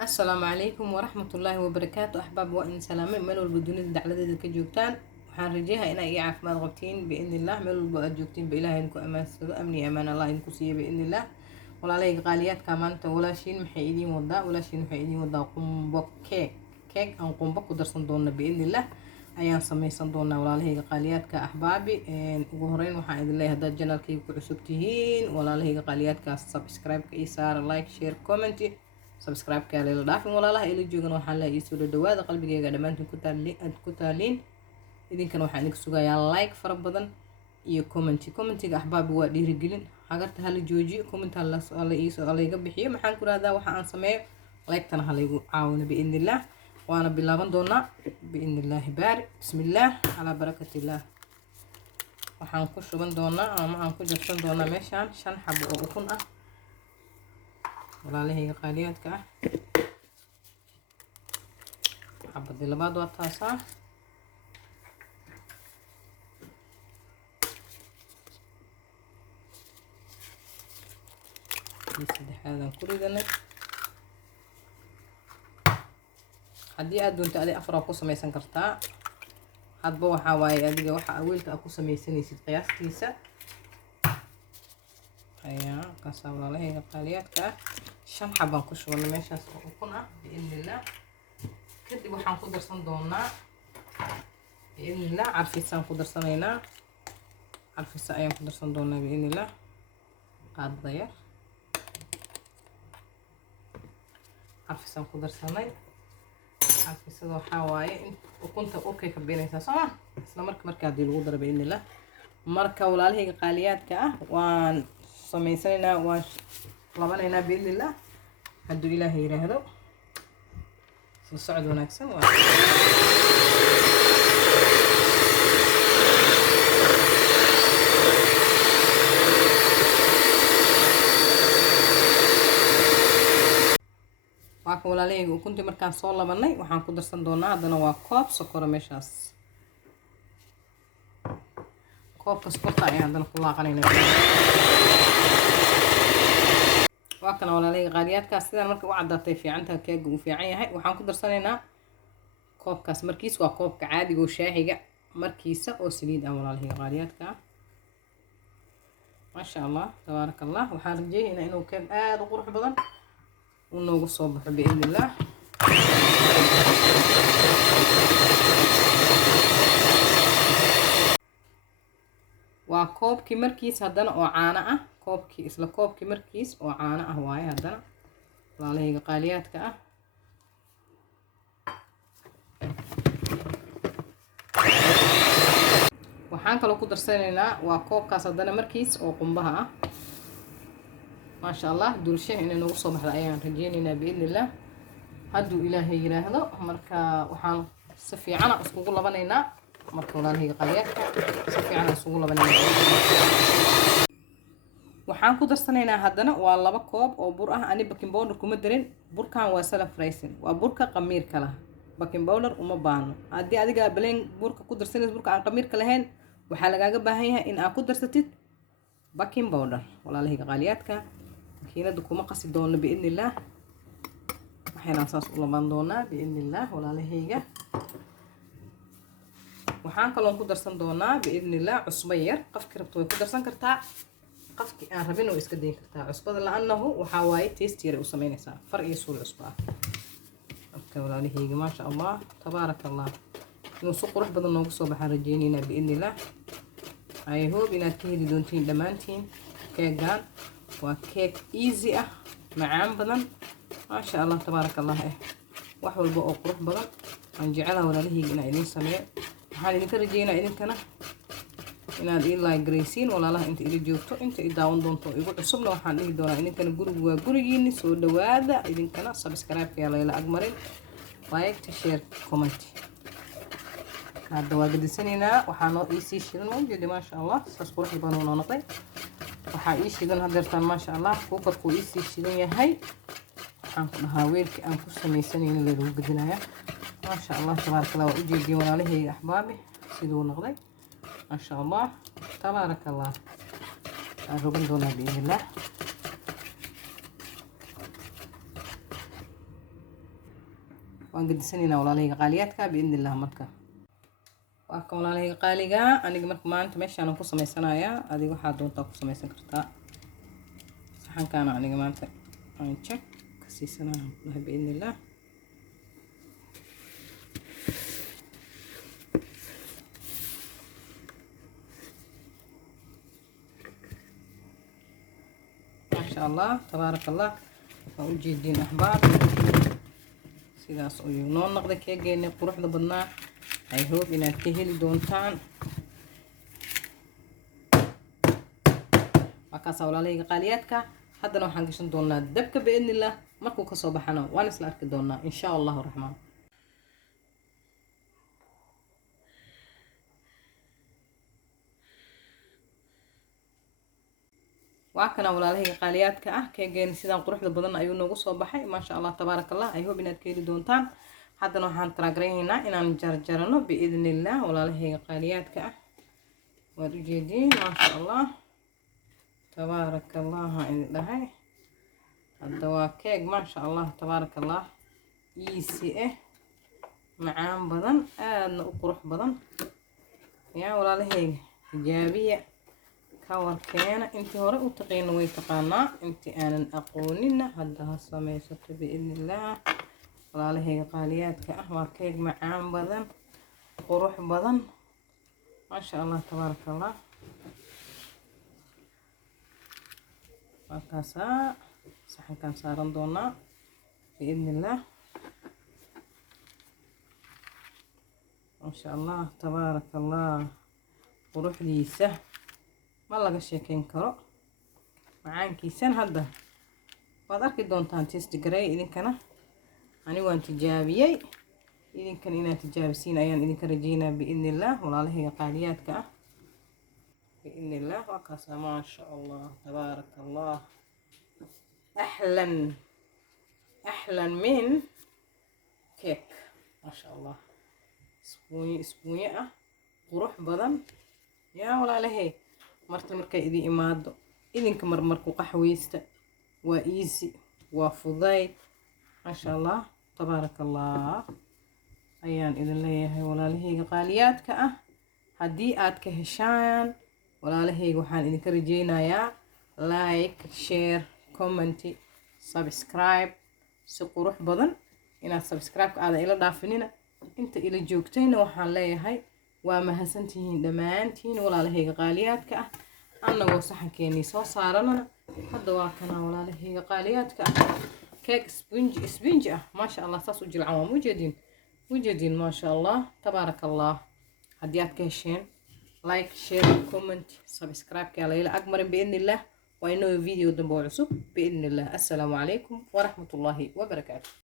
السلام عليكم ورحمة الله وبركاته أحباب وإن سلامين ملو البدون دعلة كجوجتان waxaan rajeeyaa inay ii caafimaad qabtiin biidnillah meel walba aad joogtiin ba ilaahay idinku amaansado amni amaan allah idinku siiyo biidnillah walaalayga qaaliyaadka maanta walaashiin maxay idiin wadaa qumbo keeg aan qumbo ku darsan doona biidnillah ayaan samaysan doonaa walaalayga qaaliyaadka ahbaabi ugu horeyn waxaan idin leeyahay haddaad channelkayga ku cusub tihiin walaalayga qaaliyaadkaas subscribe-ka ii saara like share comment subscribe-ka la dhaafin walaalaha ila joogan waxaan leeyahay soo dhawaada qalbigayga dhamaantiin ku taaliin idinkana waxaan idinka sugayaa like fara badan iyo commentiga ahbaabi waa dhiirigelin hagarta hala joojiyo comment hala iga bixiyo maxaan ku raahdaa waxa aan sameeyo like-tana hala igu caawino biidnillah waana bilaaban doonaa biidnillahi baari bismillaah calaa barakatillah waxaan ku shuban doonaa ama aan ku jarsan doonaa meeshaan 5 xabo oo ukun ah walaalahayga qaaliyaadka ah xabadii labaad waa taasaa saddexaadan ku ridanay haddii aad doonto adi afar ku samaysan kartaa hadba waxaa waaye adiga waxa aweelka aad ku samaysanaysid qiyaastiisa ayaa kaasaa walaalahayga qaaliyaadka ah 5 xabaan ku shubana meeshaas oo ukun ah biidnillah kadib waxaan ku darsan doonaa biidnillah carfisaan ku darsanaynaa carfisa ayaan ku darsan doonaa biidnillah qaadda yar carfisaan ku darsanay carfisada waxaa waaye in ukunta okay ka beenaysaa soo ma isla markaa hadii lagu daro biidnillah marka walaalahayga qaaliyaadka ah waan samaysanaynaa waan labanaynaa biidnillah hadduu ilaahay yiraahdo soo socod wanaagsan waa walaalahayga ukuntii markaan soo labanay waxaan ku darsan doonaa haddana waa koob sokora meeshaas koobka sokorta ayaan haddana ku laaqanaynaa waa kana walaalahayga qaaliyaadkaas sidaan marka u caddaatay fiicantaa keega uu fiican yahay waxaan ku darsanaynaa koobkaas markiis waa koobka caadiga oo shaahiga markiisa oo saliid ah walaalahayga qaaliyaadka ah maasha allah tabaaraka allah waxaan rajeynaynaa inuu keeg aada u qurux badan ونوغو صبح بإذن الله وكوبكي مركيس هدنا او عانا كوبكي اسلا كوبكي مركيس او عانا واي هدنا والله قالياتك waxaan kala ku darsanaynaa waa koobkaas hadana markiis oo qumbaha ما شاء الله دول شيء إنه نوصل بحر أيام رجينا بإذن الله هدو إلهي يراهدو مركا وحان صفي عنا أسقول الله بنينا مركا ولا هي قليات صفي عنا أسقول الله بنينا وحان كدر سنينا هدنا والله بكوب أو برقة أنا بكين باودر كمدرين بركة وسلف ريسين وبركة قمير كله بكين باودر وما بانو عادي قابلين بركة كدر سنة بركة عن قمير كلهن وحالة جابها إن أكدر ستيت بكين باودر ولا هي قلياتك makiinada kuma qasi doono biidnillah waxayna saas u laban doonaa biidnillah walaalahayga waxaan kaloo ku darsan doonaa biidnillah cusbo yar qofkii rabto way ku darsan kartaa qofkii aan rabin oo iska dayn kartaa cusbada laanahu waxa waaye taste yar u sameynaysaa far iyo suul cusbo ah marka walaalahayga ma sha Allah tabaarakallah inuu si qurux badan noogu soo baxaan rajeynayna biidnillah I hope inaad ka heli doontiin dhamaantiin keegan وكيك ايزي معان بدن ما شاء الله تبارك الله wax walba oo qurux badan aan jecelahay walaalahayga inaan idin sameeyo waxaan idinka rajeynayaa idinkana inaad ii like gareysiin walaalaha inta ila joogto inta ii daawan doonto igu cusubna waxaan dhihi doonaa idinkana gurigu waa gurigiini soo dhawaada idinkana subscribe ka la agmarin like share comment hadda waa gadisanayna waxaan oo ii sii shidan oo jeedi ma sha Allah saas qurux badan oo noqday waxaa ii shidan hadeertaan ma sha Allah kuukarku ii sii shidan yahay waxaan ku dhahaa weelkii aan ku samaysanayna lagu gadinayaa ma sha Allah tabarakallah waa u jeediyay walaalahayga ahbaabi sidoo noqday ma sha Allah tabarakallah rogan doonaa biidnillah waan gadisanayna walaalahayga qaaliyaadka biidnillah marka waa ka walaalahayga qaaliga aniga marka maanta meeshaan aan ku sameysanayaa adiga waxaa doontaa ku sameysan kartaa saxankaana aniga maanta aan check ka siisanaa biidnillah ما شاء الله تبارك الله وجيدين أحباب sidaas ayuu noo noqday keegeena quruxda badnaa I hope inaad ka heli doontaan wakaas walaalahayga qaaliyaadka haddana waxaan gashan doonaa dabka biidnillah markuu ka soo baxana waan isla arki doonaa insha allahu raxmaan وكنا ولا هي قاليات كأه كجين سيدان قروح لبضنا أيون نقص وبحي ما شاء الله تبارك الله أيهو بنات كيلي دونتان حتى نحن تراجعينا إن نجرجرنا بإذن الله ولا هي قاليات كأه ورجدين ما شاء الله تبارك الله إن هاي الدواء كيك ما شاء الله تبارك الله يسيه معان بدن قروح بدن يا ولا هي إيجابية كوركينا انت هوري وتقين ويتقانا انت انا اقوننا هدها سميسة بإذن الله ولا هي قاليات كأهوى كيك معان بدن قروح بدن ما شاء الله تبارك الله وكاسا صحن كان صارن دونا بإذن الله ما شاء الله تبارك الله قروح ليسه ما laga sheekeyn karo macaankiisan hadda waad arki doontaan test garay idinkana ani waan tijaabiyay idinkan inaad tijaabisiin ayaan idinka rajeynaa biidnillah walaalahayga qaaliyaadka ah biidnillah waa kaas ma sha Allah tabaarak Allah ahlan min cake ma sha Allah isbuunya ah qurux badan yaa walaalahay markay idin imaado idinka marmarku qaxweysta waa easy waa fudayd ma sha Allah tabaaraka Allah ayaan idin leeyahay walaalahayga qaaliyaadka ah haddii aad ka heshaan walaalahayga waxaan idinka rajeynayaa like share comment subscribe si qurux badan inaad subscribe-ka aada ila dhaafinina inta ila joogtayna waxaan leeyahay waa mahadsantihiin dhammaantiin walaalahayga qaaliyaadka ah annagoo saxankeennii soo saaranana hadda waa kana walaalahayga qaaliyaadka ah keeg sponge ah maasha Allah saas u jilcan waa mujeedin maasha Allah tabaaraka Allah haddii aad ka hesheen like share comment subscribe ka layla agmarin biidnillah waa inoo video dambe cusub biidnillah assalaamu calaykum waraxmatullaahi wabarakaatuh